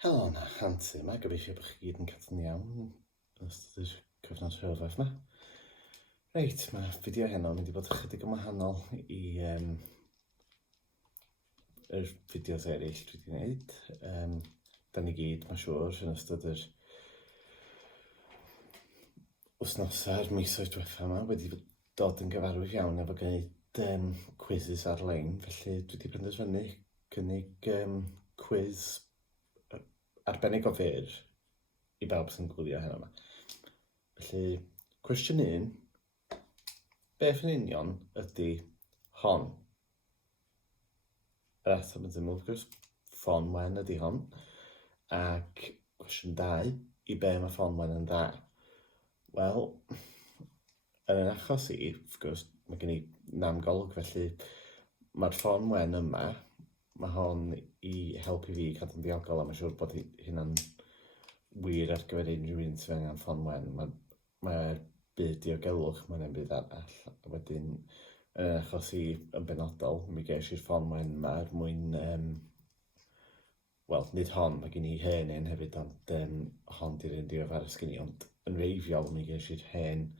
Helo na, Hantu yma, gobeithio bod chi gyd yn cadw'n iawn yn ystod yr cyfnod rhyfedd yma. Reit, mae fideo heno yn mynd i bod ychydig yn wahanol i yr fideos eraill dwi wedi gwneud. Da ni gyd, mae'n siŵr, yn ystod yr wythnosau'r misoedd diwethaf yma wedi dod yn gyfarwydd iawn efo gwneud quizzes ar-lein, felly dwi wedi penderfynu cynnig quiz arbennig o fyr i bawb sy'n gwylio heno yma. Felly, cwestiwn 1, beth yn union ydy hon? Yr ateb yn syml, wrth gwrs, ffon wen ydy hon. Ac cwestiwn 2, i be mae ffon wen yn dda? Wel, yn yn achos i, wrth gwrs, mae gen i nam golwg, felly mae'r ffon wen yma, mae hon i helpu fi cadw'n ddiogol a mae'n siŵr bod hynna'n wir ar gyfer unrhyw un sydd angen ffon wen. Mae'r byd diogelwch mewn un byd arall. A wedyn, achos i yn benodol, mi ges i'r ffon wen yma er mwyn, wel, nid hon, mae gen i hen un hefyd, ond hon di'r un diweddarus gen i, ond yn reiddiol mi ges i'r hen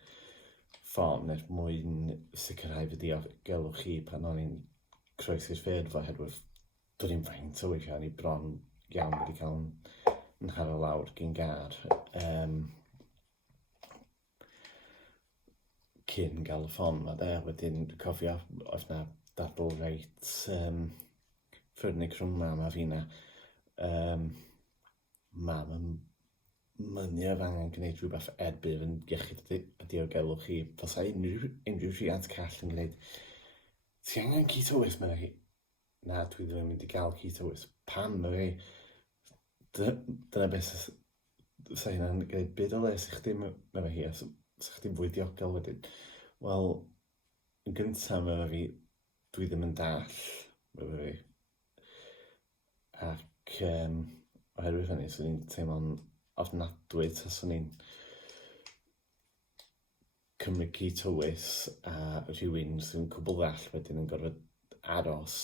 ffon er mwyn sicrhau fy diogelwch i pan o'n i'n croesi'r ffyrdd oherwydd do'n i'n faint o weithiau ni bron iawn wedi cael yn haro lawr gyn gar cyn gael y ffon yma de. Wedyn dwi'n cofio oedd na dadl reit ffyrnig rhwng mam a fi na. Mam yn mynnu oedd angen gwneud rhywbeth erbyn yn iechyd y diogelwch i. Fos a unrhyw rhiant call yn gwneud, ti angen ci tywys mewn hi? Na, dwi ddim yn mynd i gael ci tywys. Pam, mae fi? Dyna beth sa hynna'n gwneud byd o le sy'ch chdi mewn hi, a sy'ch chdi'n fwy diogel wedyn. Wel, yn gyntaf mewn fi, dwi ddim yn dall mewn fi. Ac oherwydd hynny, swn i'n teimlo'n ofnadwy taswn i'n cymryd ci tywys a rhywun sy'n cwbl ddall wedyn yn gorfod aros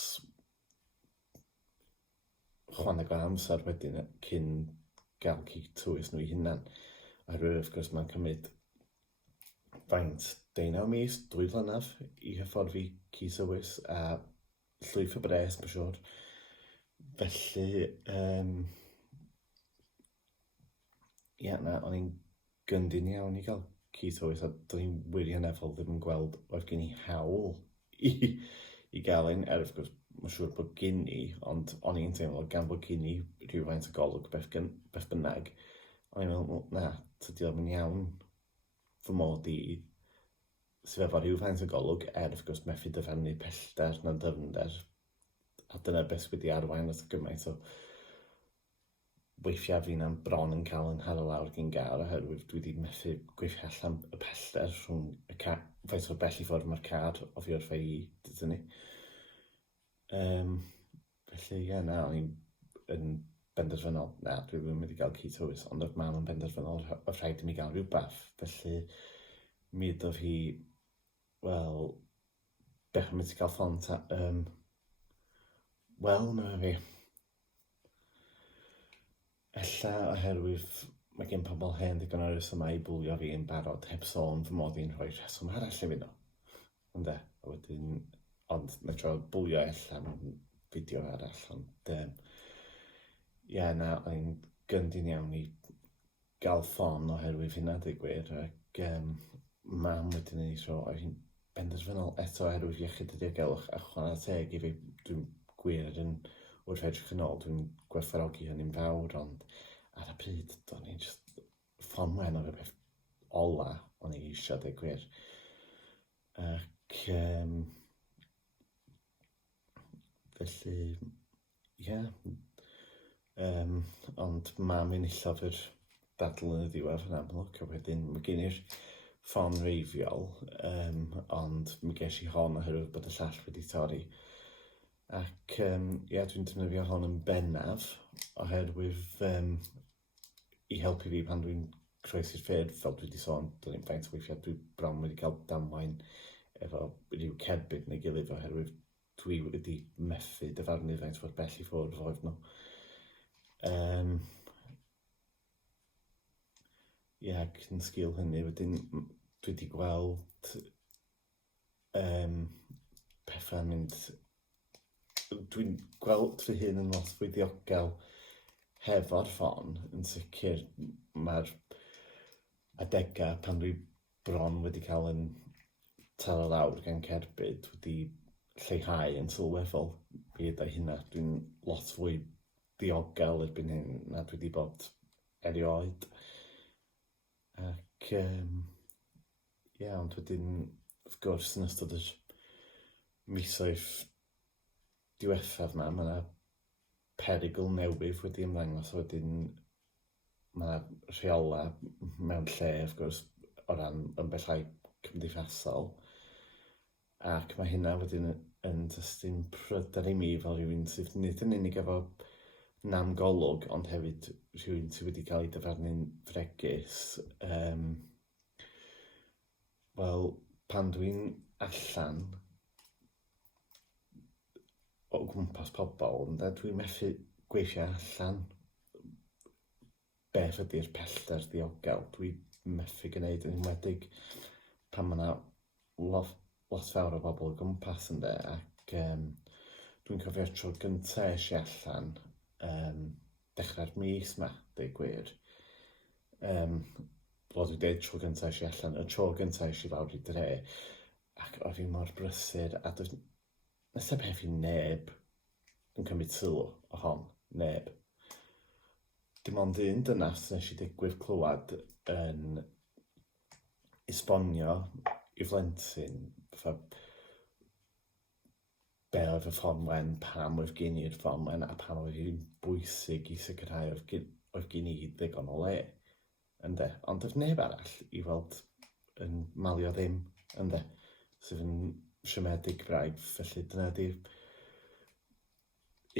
chwaneg o amser wedyn cyn gael ci tywys nhw 'u hunan. Oherwydd wrth gwrs mae'n cymryd faint 19 mis, 2 flynedd i hyfforddi ci tywys a llwyth o bres, mae'n siŵr. Felly, o'n i'n gyndyn iawn i gael ci tywys a do'n i'n wirioneddol ddim yn gweld oedd gen i hawl i gael un, wrth gwrs mae'n siŵr bod gen i, ond o'n i'n teimlo gan bod gen i rhywfaint o golwg beth bynnag, o'n i'n meddwl, na, tydi o'n yn iawn fy mod i sydd efo rhywfaint o golwg, wrth gwrs methu dyfarnu pellter na'n dyfnder, a dyna beth wedi arwain at gymaint o weithiau fi na'n bron yn cael yn haro lawr gyn gar oherwydd dwi wedi methu gweithio allan y pellter rhwng y car, faint o'r bell i ffwrdd mae'r car o fi wrth i dydyn ni. Felly, na, o'n i'n benderfynol, na, dwi ddim wedi cael ci tywys, ond oedd mam yn benderfynol oedd rhaid i mi gael rhywbeth. Felly, mi ydodd hi, wel, beth yn mynd i gael ffon ta? Wel, na fi. Ella oherwydd mae gen pobl hen digon o resymau i bwlio fi yn barod heb sôn fy mod i'n rhoi rheswm arall i fi nhw. Ynde, a wedyn, ond na tro bwlio allan fideo arall, ond na, o'n gyndyn iawn i gael ffon oherwydd hynna digwydd, ac mam wedyn ni tro oedd hi'n benderfynol eto oherwydd iechyd y diogelwch a chwarae teg i fi, dwi'n gwir yn wrth edrych yn ôl, dwi'n gwerthfawrogi hynny'n fawr, ond ar y pryd, do'n i'n just ffon wen o'r beth ola o'n i eisiau dweud gwir. Ac felly, ond mam fi'n illodd yr dadl yn y diwedd yn amlwg, a wedyn mae gen i'r ffon reiddiol, ond mi ges i hon oherwydd bod y llall wedi torri. Ac dwi'n defnyddio hon yn bennaf oherwydd i helpu fi pan dwi'n croesi'r ffyrdd, fel dwi wedi sôn, do'n i'n faint o weithiau dwi bron wedi cael damwain efo rhyw cerbyd neu gilydd oherwydd dwi wedi methu dyfarnu faint mor bell i ffwrdd oedd nhw. Ac yn sgil hynny, wedyn dwi wedi gweld pethau'n mynd... Dwi'n gweld fy hun yn lot fwy diogel hefo'r ffon. Yn sicr, mae'r adegau pan dwi bron wedi cael yn taro lawr gan cerbyd wedi lleihau yn sylweddol byd o hynna. Dwi'n lot fwy diogel erbyn hyn na dwi wedi bod erioed. Ac ond wedyn, wrth gwrs, yn ystod y misoedd diwethaf yma, mae yna perygl newydd wedi ymddangos. Wedyn mae rheola mewn lle, wrth gwrs, o ran ymballau cymdeithasol. Ac mae hynna wedyn yn destun pryder i mi fel rhywun sydd nid yn unig efo nam golwg, ond hefyd rhywun sydd wedi cael ei dyfarnu'n fregus. Wel, pan dwi'n allan o gwmpas pobl, dwi'n methu gweithio allan beth ydy'r pellter diogel. Dwi'n methu gwneud yn enwedig pan mae yna lot fawr o bobl o gwmpas ac dwi'n cofio'r tro gyntaf eisiau allan, dechrau'r mis yma, dweud gwir. Bod dwi'n dweud tro gyntaf eisiau allan, y tro gyntaf eisiau lawr i dre, ac oedd fi mor brysur, a nes y peth i neb yn cymryd sylw o hon, neb. Dim ond un dynas nes i digwydd clywed yn esbonio i flentyn, be oedd y fformwen, pam oedd gen i'r fformwen, a pam oedd hi'n bwysig i sicrhau oedd gen i ddigon o le. Ond oedd neb arall i weld yn malio ddim, sydd yn siomedig braidd. Felly dyna di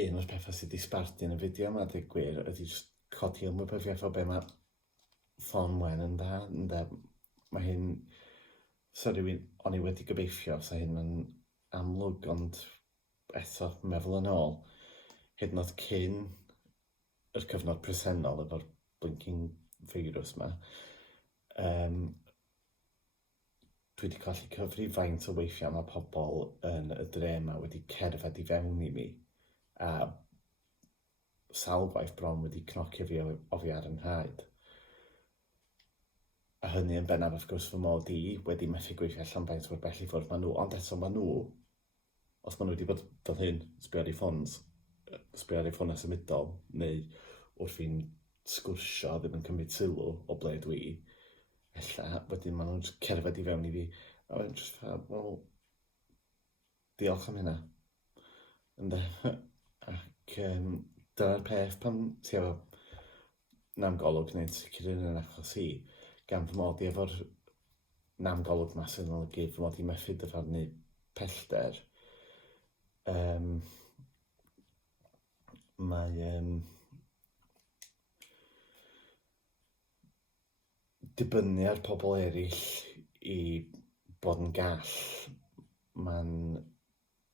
un o'r pethau sydd wedi sbardu yn y fideo yma, dweud gwir, ydy codi ymwybyddiaeth o be mae fformwen yn dda. Mae hyn, rhywun o'n i wedi gobeithio, sa hyn yn amlwg, ond eto meddwl yn ôl, hyd yn oed cyn yr cyfnod presennol efo'r blinking feirws yma, dwi wedi colli cyfri faint o weithiau mae pobl yn y dre yma wedi cerdded i fewn i mi, a sawl gwaith bron wedi cnocio fi o fi ar yn nhaid. A hynny yn bennaf, wrth gwrs, fy mod i wedi methu gweithio allan faint o'r bell i ffwrdd maen nhw, ond eto maen nhw, os maen nhw wedi bod fel hyn, sbio ar ei ffôn symudol, neu wrth fi'n sgwrsio ddim yn cymryd sylw o ble dwi, ella, wedyn maen nhw'n cerdded i fewn i fi, a wedyn jyst wel, diolch am hynna. Ac dyna'r peth pan ti efo nam golwg, neu'n sicr yn achos i, gan fy mod i efo'r nam golwg mas yn olygu, fy mod i methu dyfarnu pellter. Mae dibynnu ar pobl eraill i bod yn gall. Mae'n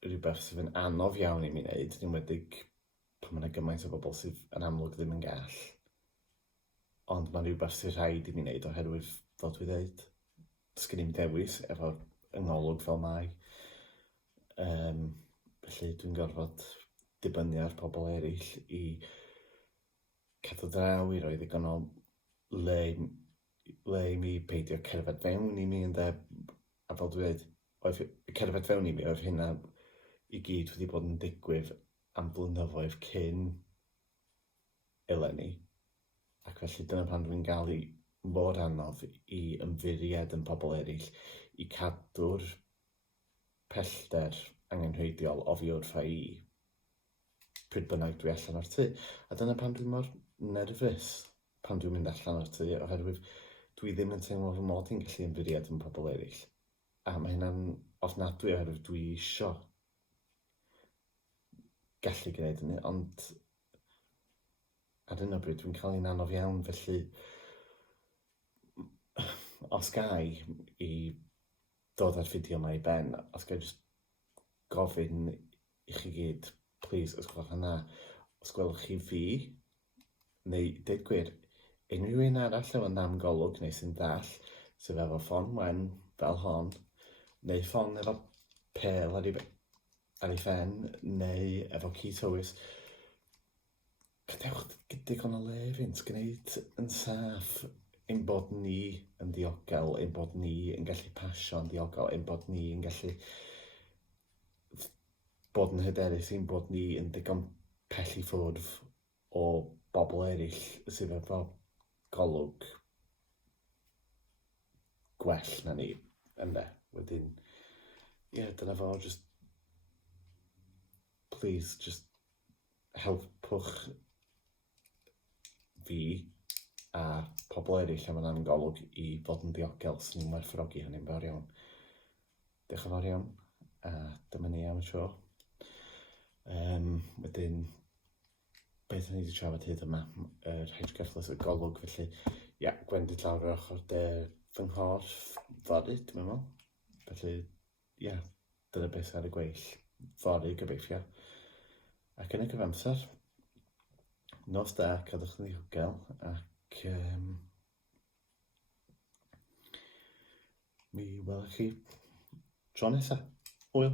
rhywbeth sydd yn anodd iawn i mi wneud, yn enwedig pan mae yna gymaint o bobl sydd yn amlwg ddim yn gall. Ond mae'n rhywbeth sydd rhaid i mi wneud oherwydd, fel dwi dweud, sgen i'm dewis efo'r yngolwg fel mai. Felly dwi'n gorfod dibynnu ar pobl eraill i cadw draw, i roi ddigon o le i mi peidio cerdded fewn i mi, a fel dwi dweud, cerdded fewn i mi oedd hynna i gyd wedi bod yn digwydd am blynyddoedd cyn eleni. Ac felly dyna pan dwi'n gael i mor anodd i ymddiried yn pobl eraill i cadw'r pellter angenrheidiol o fi wrtha i pryd bynnag dwi allan o'r tŷ. A dyna pan dwi'n mor nerfus pan dwi'n mynd allan o'r tŷ, oherwydd dwi ddim yn teimlo fy mod i'n gallu ymddiried yn pobl eraill. A mae hynna'n ofnadwy oherwydd dwi isio gallu gwneud hynny, ond ar hyn o bryd dwi'n cael ein anodd iawn, felly os gai i dod â'r fideo yma i ben, os gai jyst gofyn i chi gyd, please, os gwelwch hynna, os gwelwch chi fi neu deud gwir, unrhyw un arall efo nam golwg neu sy'n dall, sydd efo ffon wen fel hon, neu ffon efo pel ar ei phen, neu efo ci tywys, gadewch digon o le fynt, gwneud yn saff ein bod ni yn diogel, ein bod ni yn gallu pasio yn diogel, ein bod ni yn gallu bod yn hyderus, ein bod ni yn digon pell i ffwrdd o bobl eraill sydd efo golwg gwell na ni, ynde. Wedyn, dyna fo, just please, just helpwch fi a pobl eraill am yna'n golwg i fod yn diogel sy'n ni'n werthfawrogi hynny'n fawr iawn. Diolch yn fawr iawn, a dyma ni am y tro. Wedyn, beth ni wedi trafod hyd yma, yr hedgeflus y golwg, felly, gwendid lawr yr ochr de fy nghorff fory, dwi'n meddwl. Felly, dyna beth ar y gweill fory gobeithio. Ac yn y cyfamser, nos da, cadwch yn ddiogel, ac mi welwch chi tro nesaf. Hwyl!